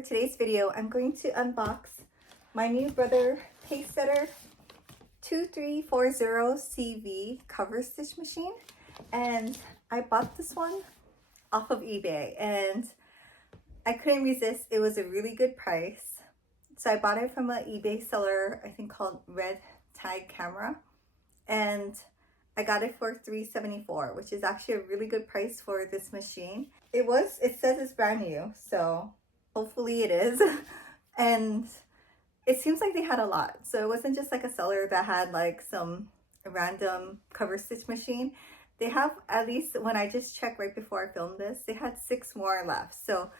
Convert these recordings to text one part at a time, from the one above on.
For today's video, I'm going to unbox my new Brother Pacesetter 2340CV Coverstitch machine. And I bought this one off of eBay and I couldn't resist. It was a really good price. So I bought it from an eBay seller, I think called Red Tag Camera. And I got it for $374, which is actually a really good price for this machine. It says it's brand new, so hopefully it is. And it seems like they had a lot. So it wasn't just like a seller that had like some random cover stitch machine. They have, at least when I just checked right before I filmed this, they had 6 more left. So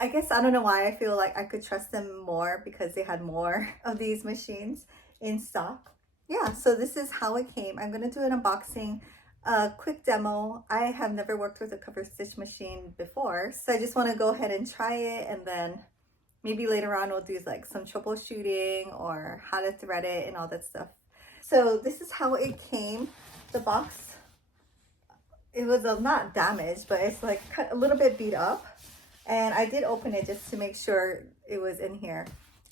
I guess I don't know why I feel like I could trust them more, because they had more of these machines in stock. Yeah, so this is how it came. I'm going to do an unboxing, a quick demo. I have never worked with a cover stitch machine before, so I just want to go ahead and try it, and then maybe later on we'll do like some troubleshooting or how to thread it and all that stuff. So this is how it came. The box, it was not damaged, but it's like a little bit beat up. And I did open it just to make sure it was in here.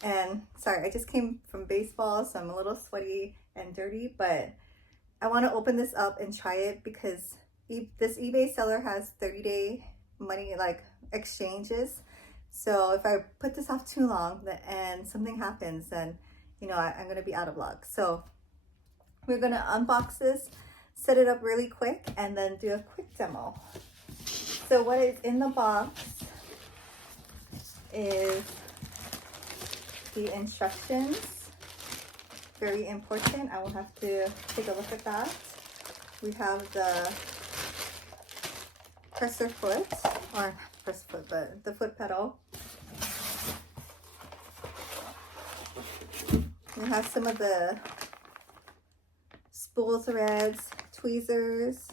And sorry, I just came from baseball, so I'm a little sweaty and dirty, but I want to open this up and try it because this eBay seller has 30-day money like exchanges. So if I put this off too long and something happens, then you know I'm going to be out of luck. So we're going to unbox this, set it up really quick, and then do a quick demo. So what is in the box is the instructions. Very important. I will have to take a look at that. We have the presser foot, or not presser foot, but the foot pedal. We have some of the spool threads, tweezers,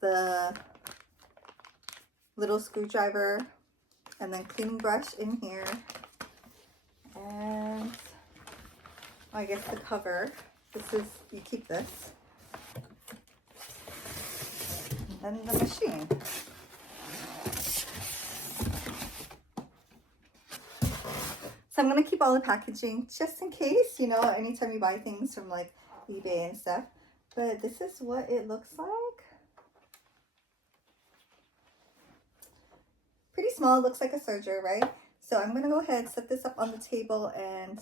the little screwdriver, and then cleaning brush in here. And I guess the cover. This is, you keep this. And then the machine. So I'm going to keep all the packaging just in case, you know, anytime you buy things from like eBay and stuff. But this is what it looks like. Pretty small, looks like a serger, right? So I'm going to go ahead, set this up on the table and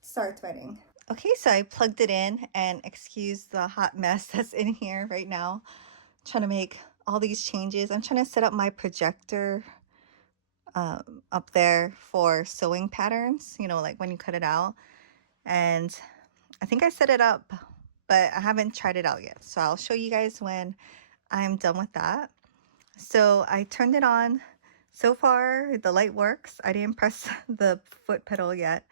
start threading. Okay, so I plugged it in, and excuse the hot mess that's in here right now. I'm trying to make all these changes. I'm trying to set up my projector up there for sewing patterns, you know, like when you cut it out. And I think I set it up, but I haven't tried it out yet. So I'll show you guys when I'm done with that. So I turned it on. So far, the light works. I didn't press the foot pedal yet.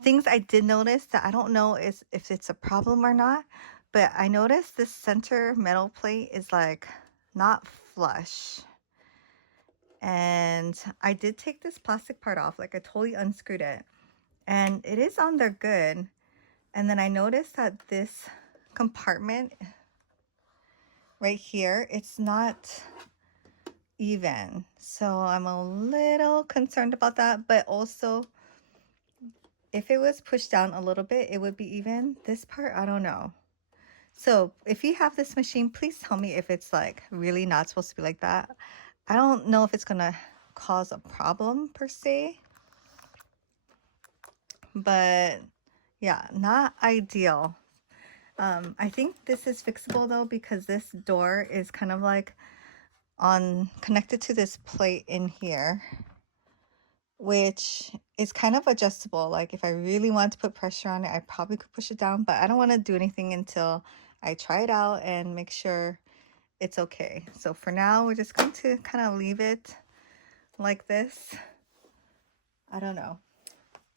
Things I did notice that I don't know if it's a problem or not, but I noticed this center metal plate is like not flush. And I did take this plastic part off, like I totally unscrewed it. And it is on there good. And then I noticed that this compartment right here, it's not even. So I'm a little concerned about that, but also if it was pushed down a little bit, it would be even. This part, I don't know. So if you have this machine, please tell me if it's like really not supposed to be like that. I don't know if it's gonna cause a problem per se, but yeah, not ideal. I think this is fixable though, because this door is kind of like connected to this plate in here, which is kind of adjustable. Like if I really want to put pressure on it, I probably could push it down, but I don't want to do anything until I try it out and make sure it's okay. So for now, we're just going to kind of leave it like this. I don't know.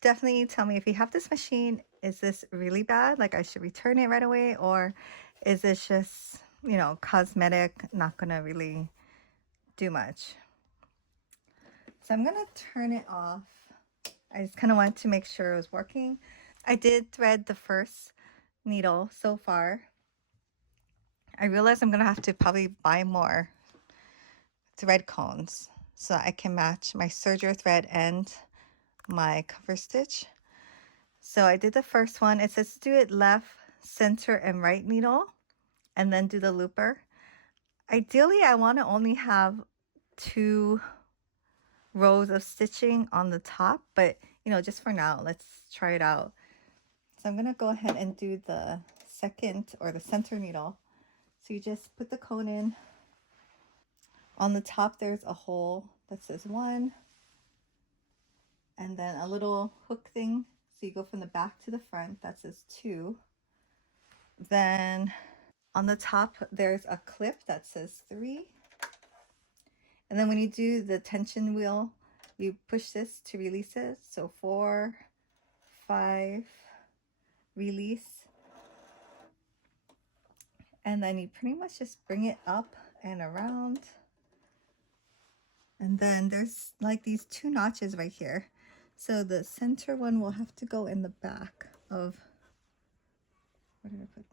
Definitely tell me if you have this machine, is this really bad? Like I should return it right away, or is this just, you know, cosmetic, not gonna really do much? So I'm gonna turn it off. I just kind of wanted to make sure it was working. I did thread the first needle so far. I realized I'm gonna have to probably buy more thread cones. so I can match my serger thread and my cover stitch. So I did the first one. It says do it left, center, and right needle, and then do the looper. Ideally, I want to only have 2 rows of stitching on the top, but you know, just for now, let's try it out. So I'm gonna go ahead and do the second or the center needle. So you just put the cone in. On the top, there's a hole that says 1, and then a little hook thing. So you go from the back to the front, that says 2. Then on the top, there's a clip that says 3. And then when you do the tension wheel, you push this to release it. So 4, 5, release. And then you pretty much just bring it up and around. And then there's like these 2 notches right here. So the center one will have to go in the back of, where did I put?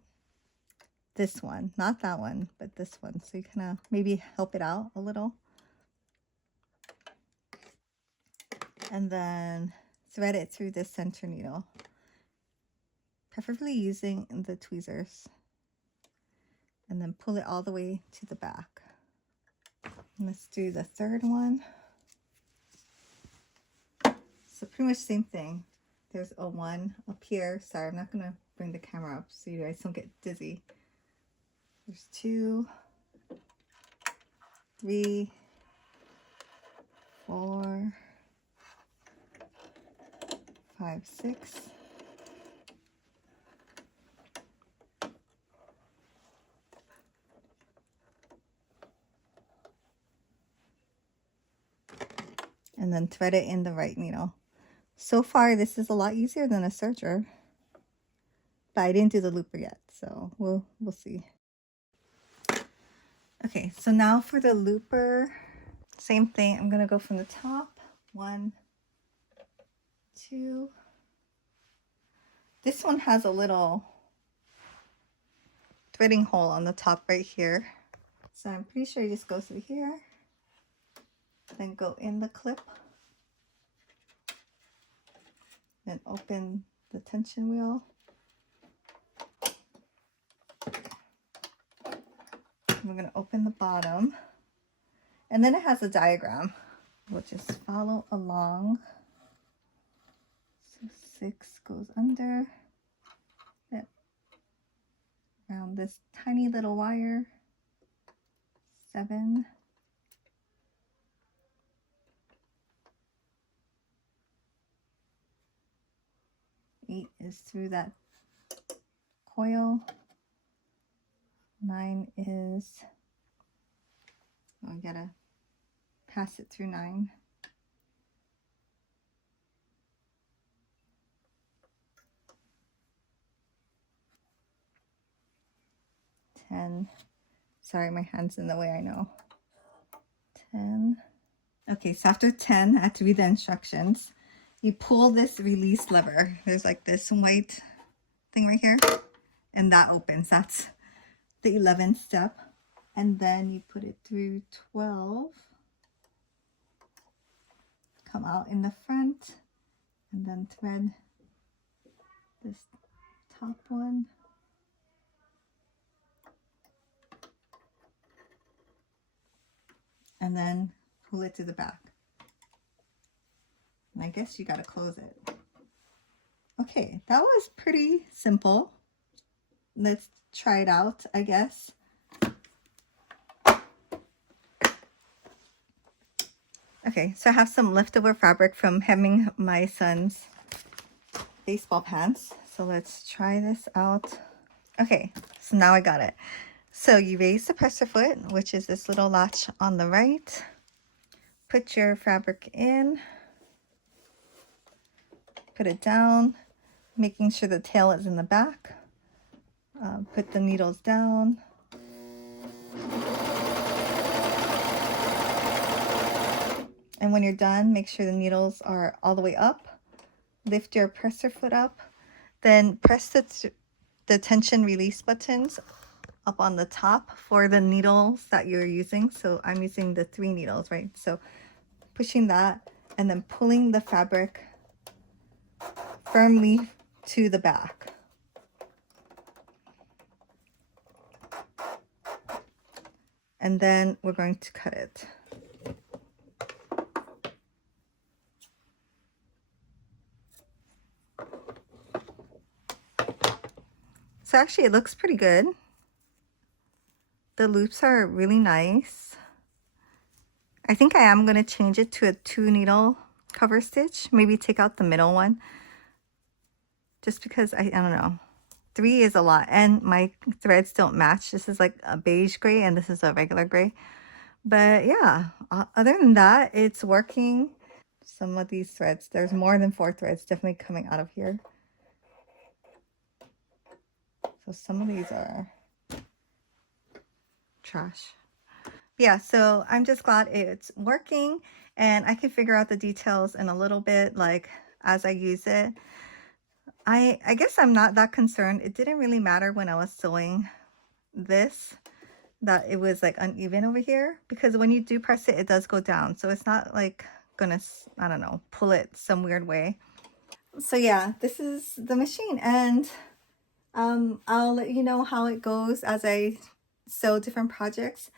This one, not that one, but this one. So you kind of maybe help it out a little. And then thread it through this center needle, preferably using the tweezers, and then pull it all the way to the back. And let's do the third one. So pretty much same thing. There's a 1 up here. Sorry, I'm not gonna bring the camera up so you guys don't get dizzy. There's 2, 3, 4, 5, 6. And then thread it in the right needle. So far, this is a lot easier than a serger, but I didn't do the looper yet, so we'll see. Okay, so now for the looper, same thing. I'm gonna go from the top. 1, 2. This one has a little threading hole on the top right here. So I'm pretty sure you just go through here, then go in the clip, then open the tension wheel. We're going to open the bottom, and then it has a diagram. We'll just follow along. So 6 goes under, then around this tiny little wire. 7, 8 is through that coil. 9 is, oh, I gotta pass it through 9. 10. Sorry, my hand's in the way, I know. 10. Okay, so after 10, I have to read the instructions. You pull this release lever. There's like this white thing right here, and that opens. That's the 11th step. And then you put it through 12. Come out in the front, and then thread this top one. And then pull it to the back. And I guess you gotta close it. Okay, that was pretty simple. Let's try it out, I guess. Okay, so I have some leftover fabric from hemming my son's baseball pants. So let's try this out. Okay, so now I got it. So you raise the presser foot, which is this little latch on the right. Put your fabric in. Put it down, making sure the tail is in the back. Put the needles down. And when you're done, make sure the needles are all the way up. Lift your presser foot up. Then press the tension release buttons up on the top for the needles that you're using. So I'm using the 3 needles, right? So pushing that and then pulling the fabric firmly to the back. And then we're going to cut it. So actually it looks pretty good. The loops are really nice. I think I am going to change it to a 2-needle cover stitch. Maybe take out the middle one. Just because I don't know. 3 is a lot. And my threads don't match. This is like a beige gray and this is a regular gray. But yeah, other than that, it's working. Some of these threads, there's more than 4 threads definitely coming out of here. So some of these are trash. Yeah, so I'm just glad it's working and I can figure out the details in a little bit, like as I use it. I guess I'm not that concerned. It didn't really matter when I was sewing this that it was like uneven over here, because when you do press it, it does go down. So it's not like gonna, I don't know, pull it some weird way. So yeah, this is the machine, and I'll let you know how it goes as I sew different projects.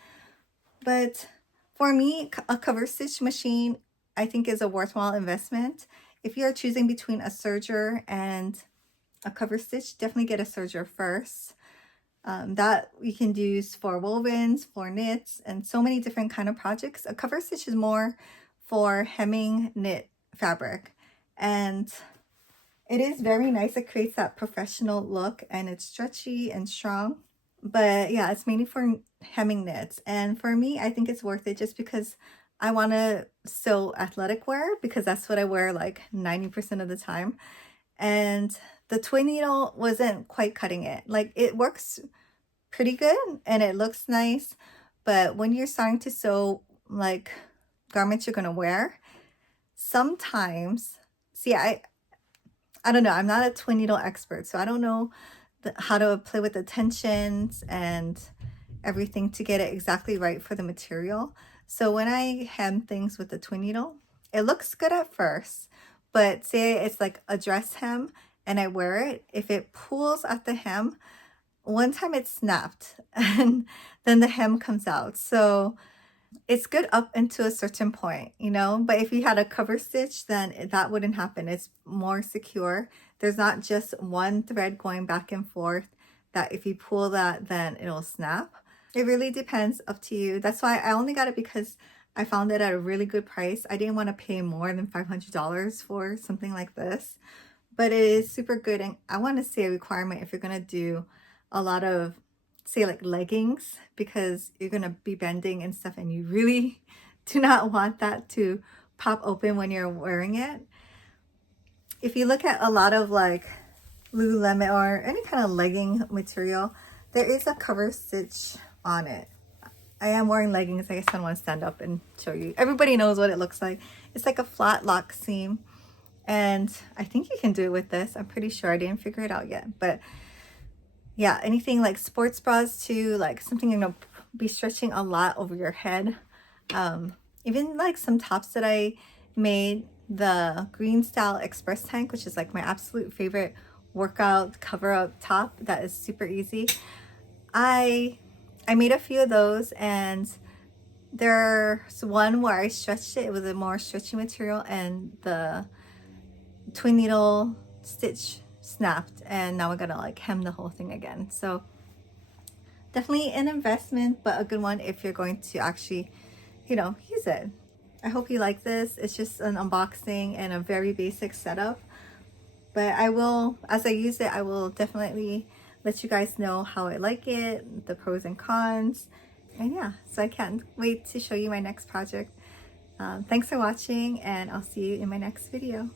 But for me, a cover stitch machine I think is a worthwhile investment. If you are choosing between a serger and a cover stitch, definitely get a serger first. That you can use for wovens, for knits, and so many different kind of projects. A cover stitch is more for hemming knit fabric, and it is very nice. It creates that professional look and it's stretchy and strong. But yeah, it's mainly for hemming knits. And for me, I think it's worth it just because I want to sew athletic wear, because that's what I wear like 90% of the time. And the twin needle wasn't quite cutting it. Like, it works pretty good and it looks nice. But when you're starting to sew like garments you're going to wear, sometimes, see, I don't know. I'm not a twin needle expert, so I don't know how to play with the tensions and everything to get it exactly right for the material. So when I hem things with the twin needle, it looks good at first, but say it's like a dress hem and I wear it, if it pulls at the hem, one time it snapped and then the hem comes out. So it's good up until a certain point, you know, but if you had a cover stitch, then that wouldn't happen. It's more secure. There's not just one thread going back and forth that if you pull that, then it'll snap. It really depends, up to you. That's why I only got it, because I found it at a really good price. I didn't want to pay more than $500 for something like this, but it is super good. And I want to say a requirement if you're going to do a lot of, say, like leggings, because you're going to be bending and stuff and you really do not want that to pop open when you're wearing it. If you look at a lot of like Lululemon or any kind of legging material, there is a cover stitch on it. I am wearing leggings. I guess I don't want to stand up and show you. Everybody knows what it looks like. It's like a flat lock seam, and I think you can do it with this. I'm pretty sure. I didn't figure it out yet, but yeah, anything like sports bras too, like something you're gonna be stretching a lot over your head. Even like some tops that I made, the green style express tank, which is like my absolute favorite workout cover up top that is super easy. I made a few of those, and there's one where I stretched it. It was a more stretchy material, and the twin needle stitch snapped, and now I gotta like hem the whole thing again. So definitely an investment, but a good one if you're going to actually, you know, use it. I hope you like this. It's just an unboxing and a very basic setup, but I will, as I use it, I will definitely let you guys know how I like it, the pros and cons, and yeah, so I can't wait to show you my next project. Thanks for watching, and I'll see you in my next video.